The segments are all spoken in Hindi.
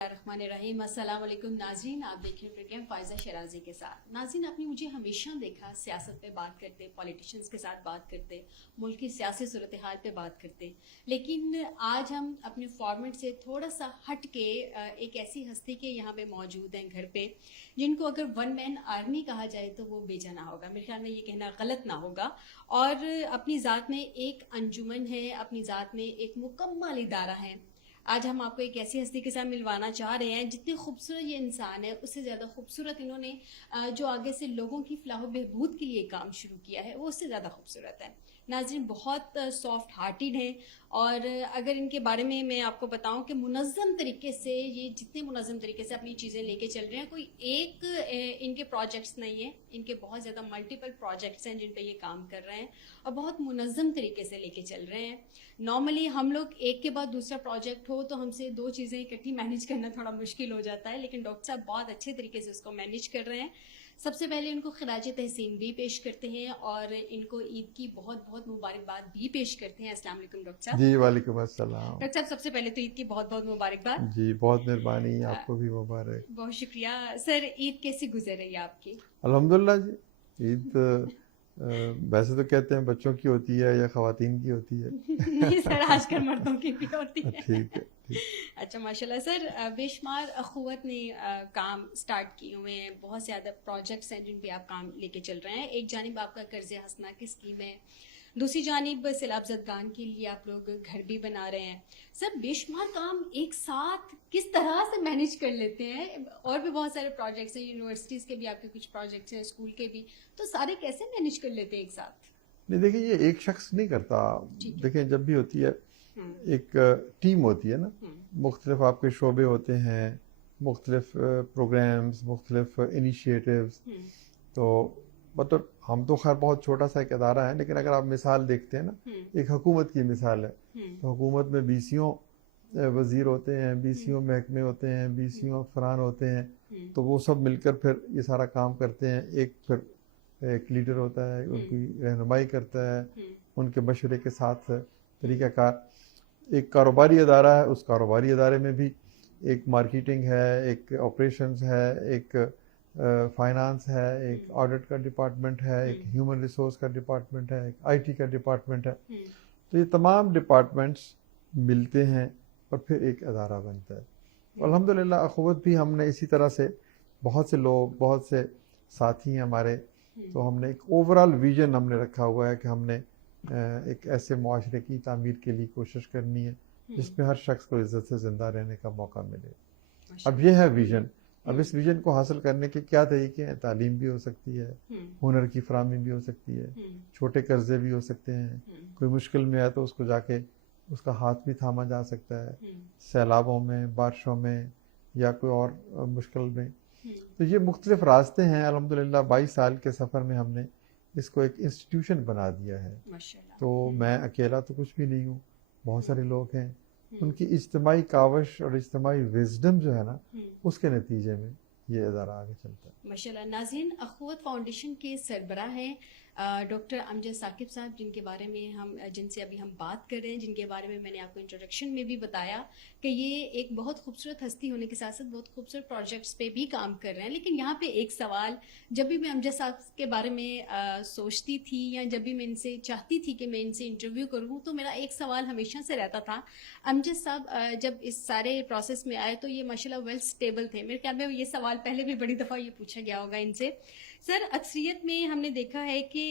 रहीम अस्सलाम वालेकुम नाज़रीन, आप देख रहे हैं प्रोग्राम फ़ायज़ा शराजी के साथ। नाज़रीन, आपने मुझे हमेशा देखा सियासत पे बात करते, पॉलिटिशियंस के साथ बात करते, मुल्क की सियासी सूरत हाल पे बात करते, लेकिन आज हम अपने फॉर्मेट से थोड़ा सा हट के एक ऐसी हस्ती के यहाँ पे मौजूद हैं घर पे, जिनको अगर वन मैन आर्मी कहा जाए तो वो बेजाना होगा। मेरे ख्याल में ये कहना गलत ना होगा। और अपनी ज़ात में एक अंजुमन है, अपनी ज़ात में एक मुकम्मल इदारा है। आज हम आपको एक ऐसी हस्ती के साथ मिलवाना चाह रहे हैं, जितनी खूबसूरत ये इंसान है उससे ज़्यादा खूबसूरत इन्होंने जो आगे से लोगों की फलाह बहबूद के लिए काम शुरू किया है वो उससे ज़्यादा खूबसूरत है। नाज़रीन, बहुत सॉफ्ट हार्टेड हैं। और अगर इनके बारे में मैं आपको बताऊं कि मुनज़्ज़म तरीके से ये जितने मुनज़्ज़म तरीके से अपनी चीज़ें लेके चल रहे हैं, कोई एक इनके प्रोजेक्ट्स नहीं है, इनके बहुत ज़्यादा मल्टीपल प्रोजेक्ट्स हैं जिन पे ये काम कर रहे हैं और बहुत मुनज़्ज़म तरीके से लेके चल रहे हैं। नॉर्मली हम लोग एक के बाद दूसरा प्रोजेक्ट हो तो हमसे दो चीज़ें इकट्ठी मैनेज करना थोड़ा मुश्किल हो जाता है, लेकिन डॉक्टर साहब बहुत अच्छे तरीके से उसको मैनेज कर रहे हैं। सबसे पहले इनको खिराज तहसीन भी पेश करते हैं और इनको ईद की बहुत बहुत मुबारकबाद भी पेश करते हैं। अस्सलाम वालेकुम डॉक्टर साहब। जी वालेकुम अस्सलाम। डॉक्टर साहब, सबसे पहले तो ईद की बहुत बहुत मुबारकबाद। जी बहुत मेहरबानी, आपको भी मुबारक। बहुत शुक्रिया सर। ईद कैसी गुजर रही है आपकी? अल्हम्दुलिल्लाह जी। ईद वैसे तो कहते हैं बच्चों की होती है या ख़वातीन की होती है। नहीं सर, आजकल मर्दों की भी होती है। ठीक है, ठीक। अच्छा, माशाल्लाह सर। बेशुमार अखुवत ने काम स्टार्ट किए हुए हैं, बहुत ज़्यादा प्रोजेक्ट्स हैं जिन पे आप काम लेके चल रहे हैं। एक जानिब आपका कर्ज़ हसना की स्कीम है, दूसरी जानिब सैलाब ज़दगान के लिए आप लोग घर भी बना रहे हैं। सर, बेशुमार काम एक साथ किस तरह से मैनेज कर लेते हैं? और भी बहुत सारे प्रोजेक्ट्स हैं, यूनिवर्सिटीज़ के भी आपके कुछ प्रोजेक्ट्स हैं, स्कूल के भी, तो सारे कैसे मैनेज कर लेते हैं एक साथ? नहीं देखिए, ये एक शख्स नहीं करता। देखिए, जब भी होती है एक टीम होती है ना, मुख्तलिफ आपके शोबे होते हैं, मुख्तलिफ प्रोग्राम्स, मुख्तलिफ इनिशिएटिव्स। तो मतलब हम तो खैर बहुत छोटा सा एक अदारा है, लेकिन अगर आप मिसाल देखते हैं ना, एक हुकूमत की मिसाल है। तो हुकूमत में बीसियों वज़ीर होते हैं, बीसियों महकमे होते हैं, बीसियों अफसरान होते हैं, तो वो सब मिलकर फिर ये सारा काम करते हैं। एक फिर एक लीडर होता है, उनकी रहनुमाई करता है, उनके मशवरे के साथ तरीक़ाकार। एक कारोबारी अदारा है, उस कारोबारी अदारे में भी एक मार्केटिंग है, एक ऑपरेशंस है, एक फाइनेंस है, एक ऑडिट का डिपार्टमेंट है, एक ह्यूमन रिसोर्स का डिपार्टमेंट है, एक आईटी का डिपार्टमेंट है। तो ये तमाम डिपार्टमेंट्स मिलते हैं और फिर एक अदारा बनता है। अल्हम्दुलिल्लाह अखुवत भी हमने इसी तरह से बहुत से लोग, बहुत से साथी हैं हमारे, तो हमने एक ओवरऑल विजन हमने रखा हुआ है कि हमने एक ऐसे मुआशरे की तामीर के लिए कोशिश करनी है जिसमें हर शख्स को इज़्ज़त से ज़िंदा रहने का मौका मिले। अब ये है विजन। अब इस विजन को हासिल करने के क्या तरीके हैं? तालीम भी हो सकती है, हुनर की फराहमी भी हो सकती है, छोटे कर्जे भी हो सकते हैं, कोई मुश्किल में है तो उसको जाके उसका हाथ भी थामा जा सकता है, सैलाबों में, बारिशों में या कोई और मुश्किल में। तो ये मुख्तलिफ रास्ते हैं। अल्हम्दुलिल्लाह 22 साल के सफ़र में हमने इसको एक इंस्टीट्यूशन बना दिया है। तो मैं अकेला तो कुछ भी नहीं हूँ, बहुत सारे लोग हैं। उनकी इज्तिमाई कावश और इज्तिमाई विजडम जो है ना, उसके नतीजे में ये इदारा आगे चलता है। माशाल्लाह। नाज़रीन, अखुवत फाउंडेशन के सरबराह हैं डॉक्टर अमजद साकिब साहब, जिनसे अभी हम बात कर रहे हैं, जिनके बारे में मैंने आपको इंट्रोडक्शन में भी बताया कि ये एक बहुत खूबसूरत हस्ती होने के साथ साथ बहुत खूबसूरत प्रोजेक्ट्स पे भी काम कर रहे हैं। लेकिन यहाँ पे एक सवाल, जब भी मैं अमजद साहब के बारे में सोचती थी या जब भी मैं इनसे चाहती थी कि मैं इनसे इंटरव्यू करूँ, तो मेरा एक सवाल हमेशा से रहता था। अमजद साहब जब इस सारे प्रोसेस में आए तो ये माशाल्लाह वेल स्टेबल थे। मेरे ख्याल में ये सवाल पहले भी बड़ी दफ़ा ये पूछा गया होगा इनसे। सर, अक्सरियत में हमने देखा है कि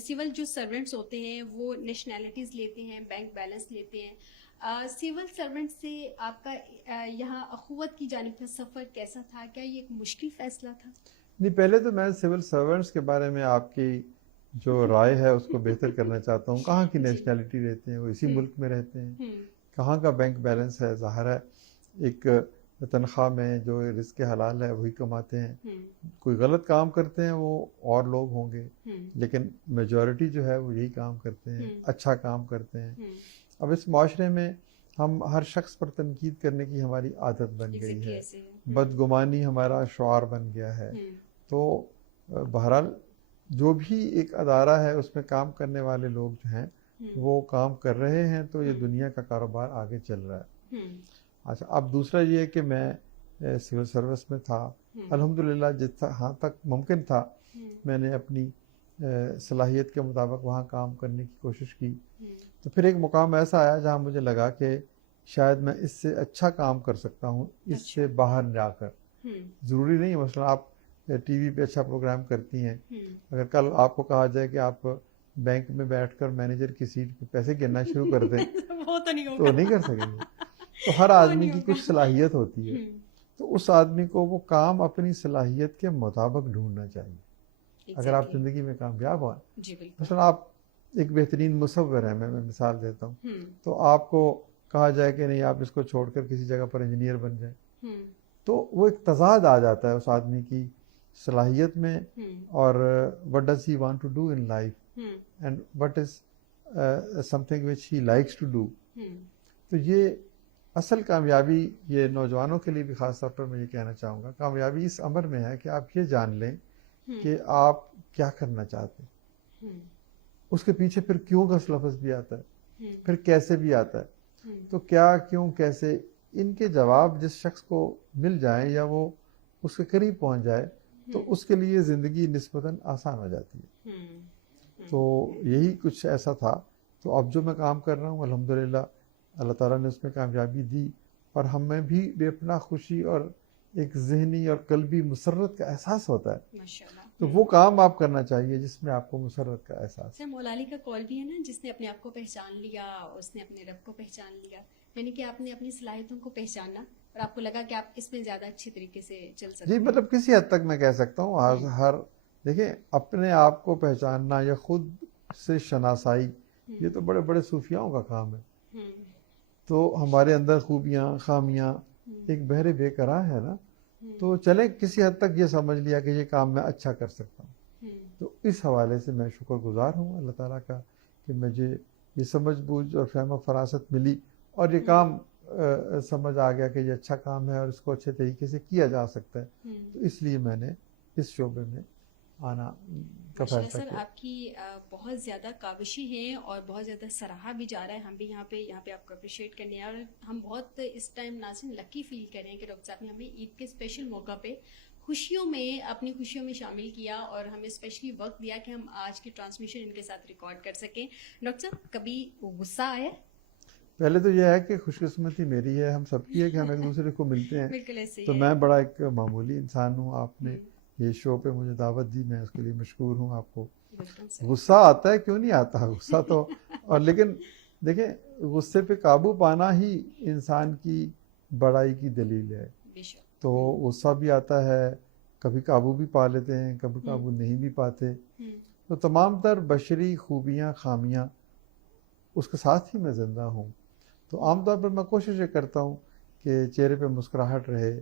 सिविल जो सर्वेंट्स होते हैं वो नेशनैलिटीज़ लेते हैं, बैंक बैलेंस लेते हैं। सिविल सर्वेंट से आपका यहाँ अखुवत की जानिब का सफ़र कैसा था? क्या ये एक मुश्किल फ़ैसला था? नहीं, पहले तो मैं सिविल सर्वेंट्स के बारे में आपकी जो राय है उसको बेहतर करना चाहता हूँ। कहाँ की नेशनैलिटी रहते हैं? वो इसी मुल्क में रहते हैं। कहाँ का बैंक बैलेंस है? ज़ाहिर है एक तनख्वाह में जो रिज़्क़ हलाल है वही कमाते हैं। कोई गलत काम करते हैं वो और लोग होंगे, लेकिन मेजॉरिटी जो है वो यही काम करते हैं, अच्छा काम करते हैं। अब इस माशरे में हम हर शख्स पर तनकीद करने की हमारी आदत बन गई है, बदगुमानी हमारा शुआर बन गया है। तो बहरहाल जो भी एक अदारा है उसमें काम करने वाले लोग जो हैं वो काम कर रहे हैं, तो ये दुनिया का कारोबार आगे चल रहा है। अच्छा, अब दूसरा ये है कि मैं सिविल सर्विस में था, अल्हम्दुलिल्लाह जहाँ तक मुमकिन था मैंने अपनी सलाहियत के मुताबिक वहाँ काम करने की कोशिश की। तो फिर एक मुकाम ऐसा आया जहाँ मुझे लगा कि शायद मैं इससे अच्छा काम कर सकता हूँ इससे बाहर जाकर। ज़रूरी नहीं है, मसलन आप टीवी पे अच्छा प्रोग्राम करती हैं, अगर कल आपको कहा जाए कि आप बैंक में बैठकर मैनेजर की सीट पे पैसे गिनना शुरू कर दें वो तो नहीं तो होगा। नहीं कर सकेंगे। तो हर वो आदमी नहीं की होगा। कुछ सलाहियत होती है, तो उस आदमी को वो काम अपनी सलाहियत के मुताबिक ढूंढना चाहिए अगर आप ज़िंदगी में कामयाब हो। जी बिल्कुल। मसलन आप एक बेहतरीन मुसव्विर हैं, मैं मिसाल देता हूँ, तो आपको कहा जाए कि नहीं आप इसको छोड़कर किसी जगह पर इंजीनियर बन जाए, तो वो एक तजाद आ जाता है उस आदमी की सलाहियत में और what does he want to do in life and what is something which he likes to do. तो ये असल कामयाबी ये नौजवानों के लिए भी ख़ास तौर पर मैं ये कहना चाहूँगा, कामयाबी इस अमर में है कि आप ये जान लें कि आप क्या करना चाहते हैं। उसके पीछे फिर क्यों का लफ्ज़ भी आता है, फिर कैसे भी आता है। तो क्या, क्यों, कैसे, इनके जवाब जिस शख्स को मिल जाए या वो उसके करीब पहुंच जाए तो उसके लिए ज़िंदगी निस्बतन आसान हो जाती है। तो यही कुछ ऐसा था। तो अब जो मैं काम कर रहा हूँ अल्हम्दुलिल्लाह अल्लाह ताला ने उसमें कामयाबी दी और हमें भी बेपनाह खुशी और एक ज़हनी और कल्बी मुसर्रत का एहसास होता है। माशाल्लाह। तो वो काम आप करना चाहिए जिसमें आपको मुसर्रत का एहसास है। मौला अली का कॉल भी है ना, जिसने अपने आप को पहचान लिया, उसने अपने रब को पहचान लिया, यानी कि आपने अपनी सलाहियतों को पहचाना और आपको लगा कि आप इसमें ज़्यादा अच्छी तरीके से चल सकते जी, हैं। मतलब किसी हद तक मैं कह सकता हूँ हर देखिए अपने आप को पहचानना या खुद से शनासाई ये तो बड़े बड़े सूफियाओं का काम है। तो हमारे अंदर खूबियाँ खामियाँ एक बहरे बेकरार है ना, तो चले किसी हद तक ये समझ लिया कि ये काम मैं अच्छा कर सकता हूँ। तो इस हवाले से मैं शुक्रगुजार हूँ अल्लाह ताला का कि मुझे ये समझ बूझ और फहम फरासत मिली और ये काम समझ आ गया कि ये अच्छा काम है और इसको अच्छे तरीके से किया जा सकता है। तो इसलिए मैंने इस शोबे में आना का फैसला सर किया। आपकी बहुत ज़्यादा काविशें हैं और बहुत ज़्यादा सराहा भी जा रहा है। हम भी यहाँ पे आपको अप्रिशिएट करने हैं और हम बहुत इस टाइम नाज़रीन लकी फील कर रहे हैं कि डॉक्टर साहब ने हमें ईद के स्पेशल मौका पे खुशियों में अपनी खुशियों में शामिल किया और हमें स्पेशली वक्त दिया कि हम आज की ट्रांसमिशन इनके साथ रिकॉर्ड कर सकें। डॉक्टर साहब कभी गुस्सा आया? पहले तो यह है कि खुशकिस्मती मेरी है, हम सबकी है कि हम एक दूसरे को मिलते हैं। बिल्कुल ऐसे ही तो है। मैं बड़ा एक मामूली इंसान हूँ, आपने ये शो पे मुझे दावत दी, मैं उसके लिए मशकूर हूँ आपको। गुस्सा आता है, क्यों नहीं आता गुस्सा तो और लेकिन देखें गुस्से पे काबू पाना ही इंसान की बड़ाई की दलील है। तो गुस्सा भी आता है, कभी काबू भी पा लेते हैं, कभी काबू नहीं भी पाते। तो तमाम तर बशरी खूबियाँ खामियाँ उसके साथ ही मैं ज़िंदा हूँ। तो आमतौर पर मैं कोशिश ये करता हूँ कि चेहरे पे मुस्कुराहट रहे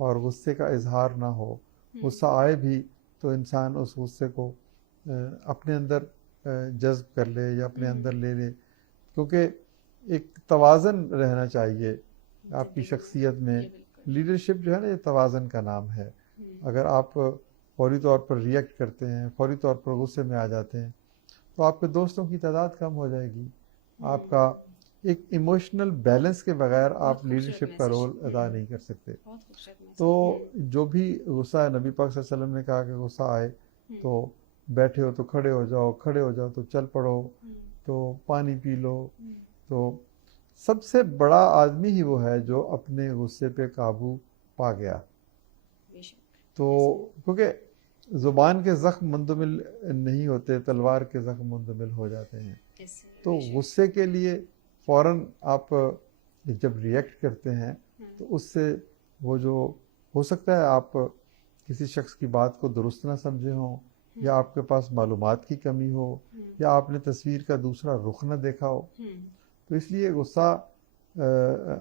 और गुस्से का इजहार ना हो। गुस्सा आए भी तो इंसान उस गुस्से को अपने अंदर जज्ब कर ले या अपने अंदर ले ले, क्योंकि एक तवाज़न रहना चाहिए आपकी शख्सियत में। लीडरशिप जो है ना, ये तवाज़न का नाम है। अगर आप फौरी तौर पर रिएक्ट करते हैं, फौरी तौर पर गुस्से में आ जाते हैं, तो आपके दोस्तों की तादाद कम हो जाएगी। आपका एक इमोशनल बैलेंस के बगैर आप लीडरशिप का रोल अदा नहीं कर सकते। तो जो भी गुस्सा है, नबी पाक सल्लल्लाहु अलैहि वसल्लम ने कहा कि गुस्सा आए तो बैठे हो तो खड़े हो जाओ, खड़े हो जाओ तो चल पड़ो, तो पानी पी लो। तो सबसे बड़ा आदमी ही वो है जो अपने गुस्से पे काबू पा गया। तो क्योंकि ज़ुबान के ज़ख्म मुंतमिल नहीं होते, तलवार के ज़ख्म मुंतमिल हो जाते हैं। तो गुस्से के लिए फ़ौरन आप जब रिएक्ट करते हैं तो उससे वो जो हो सकता है आप किसी शख्स की बात को दुरुस्त ना समझे हों, या आपके पास मालूमात की कमी हो, या आपने तस्वीर का दूसरा रुख ना देखा हो। तो इसलिए गुस्सा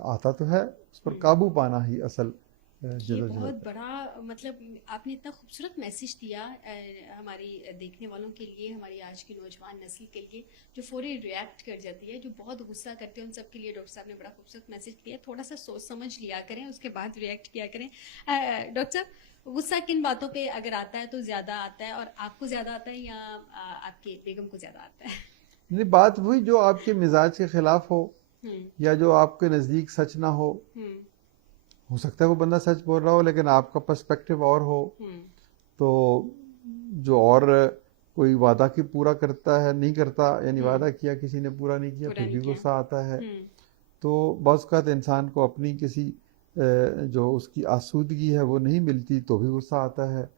आता तो है, उस पर काबू पाना ही असल ये बहुत बड़ा मतलब आपने इतना खूबसूरत मैसेज दिया हमारी देखने वालों के लिए, हमारी आज की नौजवान नस्ल के लिए जो फौरी रिएक्ट कर जाती है, जो बहुत गुस्सा करते हैं, उन सब के लिए डॉक्टर साहब ने बड़ा खूबसूरत मैसेज दिया। थोड़ा सा सोच समझ लिया करें, उसके बाद रिएक्ट किया करें। डॉक्टर साहब गुस्सा किन बातों पे अगर आता है तो ज़्यादा आता है, और आपको ज़्यादा आता है या आपके बेगम को ज़्यादा आता है? नहीं, बात वही जो आपके मिजाज के खिलाफ हो या जो आपके नज़दीक सच ना हो, हो सकता है वो बंदा सच बोल रहा हो लेकिन आपका पर्सपेक्टिव और हो, तो जो और कोई वादा की पूरा करता है नहीं करता, यानी वादा किया किसी ने पूरा नहीं किया, पूरा फिर नहीं भी किया। गुस्सा आता है। तो बाज़ औक़ात इंसान को अपनी किसी जो उसकी आसूदगी है वो नहीं मिलती तो भी गुस्सा आता है।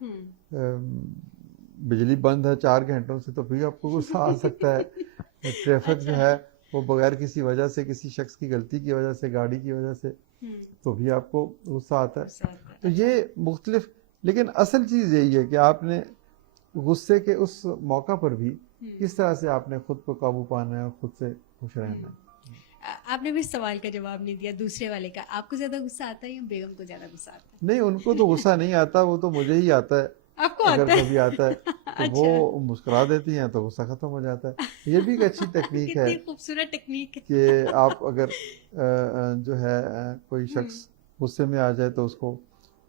बिजली बंद है 4 घंटों से तो भी आपको गुस्सा आ सकता है। ट्रैफिक जो अच्छा। है वो बगैर किसी वजह से, किसी शख्स की गलती की वजह से, गाड़ी की वजह से, तो भी आपको गुस्सा आता है। गुस्सा आता है। तो ये मुख्तलिफ, लेकिन असल चीज़ यही है कि आपने गुस्से के उस मौका पर भी किस तरह से आपने खुद पर काबू पाना है और खुद से खुश रहना है। आपने भी सवाल का जवाब नहीं दिया दूसरे वाले का, आपको ज्यादा गुस्सा आता है या बेगम को ज्यादा गुस्सा आता है? नहीं, उनको तो गुस्सा नहीं आता, वो तो मुझे ही आता है। आपको अगर आता है? कभी आता है तो अच्छा। वो मुस्कुरा देती हैं तो गुस्सा खत्म हो जाता है। ये भी एक अच्छी टेक्निक है कितनी खूबसूरत टेक्निक है। कि आप अगर जो है कोई शख्स गुस्से में आ जाए तो उसको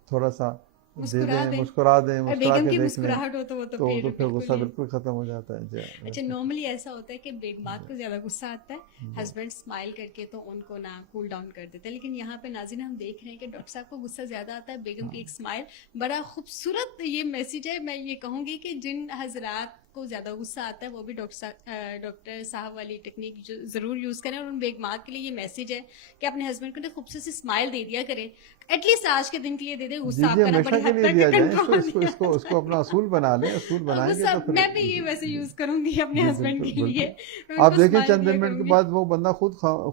थोड़ा सा दे मुस्कुरा दें, दें। मुस्कुरा दें, और मुस्कुरा बेगम के की देख लें, मुस्कुराहट हो तो वो तो तो फिर फिर गुस्सा बिल्कुल ही। बिल्कुल खत्म हो जाता है। जी हाँ, अच्छा, वैसे। नॉर्मली ऐसा होता है कि बेगमात को ज्यादा गुस्सा आता है, हस्बैंड स्माइल करके तो उनको ना कूल डाउन कर देते हैं, लेकिन यहाँ पे नाज़रीन हम देख रहे हैं कि डॉक्टर साहब को गुस्सा ज्यादा आता है, बेगम की एक स्माइल। बड़ा खूबसूरत ये मैसेज है। मैं ये कहूंगी कि जिन हजरात को ज्यादा गुस्सा आता है वो भी डॉक्टर साहब वाली टेक्निक जरूर यूज करें, और उन बेगमात के लिए ये मैसेज है कि अपने हस्बैंड को ना खूबसूरत सी स्माइल दे दिया करें, एटलीस्ट आज के दिन के लिए दे दे। गुस्सा दीजिए, आपका ना हमेशा बड़ी के हद लिए तक दिया जाए इसको, कंट्रोल इसको इसको इसको अपना असूल बना लें, असूल बनाएंगे गुस्सा तो फिर मैं भी ये वैसे यूज करूंगी अपने जी हस्बैंड बिल्कुल के लिए। बिल्कुल। मैं आप उनको देखें स्माइल चंद दिया मिनट के करूंगी। बाद वो बंदा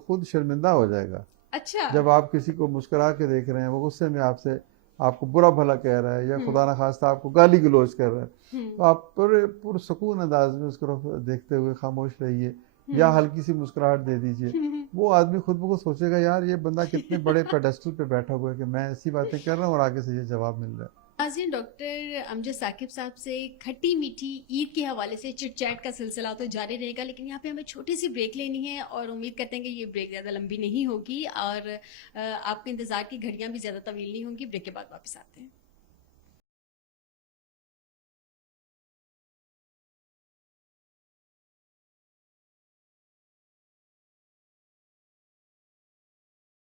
खुद शर्मिंदा हो जाएगा। अच्छा। जब आप किसी को मुस्कुरा के देख रहे हैं, वो गुस्से में आपसे आपको बुरा भला कह रहा है या खुदा ना खास्ता आपको गाली गलौज कर रहा है, तो आप पुरसकून अंदाज में उसको देखते हुए खामोश रहिए या हल्की सी मुस्कुराहट दे दीजिए। वो आदमी खुद ब खुद सोचेगा यार ये बंदा कितने बड़े पेडेस्टल पे बैठा हुआ है कि मैं ऐसी बातें कर रहा हूँ और आगे से ये जवाब मिल रहा है। नाज़रीन, डॉक्टर अमजद साकिब साहब से खट्टी मीठी ईद के हवाले से चिट चैट का सिलसिला तो जारी रहेगा, लेकिन यहाँ पे हमें छोटी सी ब्रेक लेनी है और उम्मीद करते हैं कि ये ब्रेक ज़्यादा लंबी नहीं होगी और आपके इंतज़ार की घड़ियाँ भी ज़्यादा तवील नहीं होंगी। ब्रेक के बाद वापस आते हैं।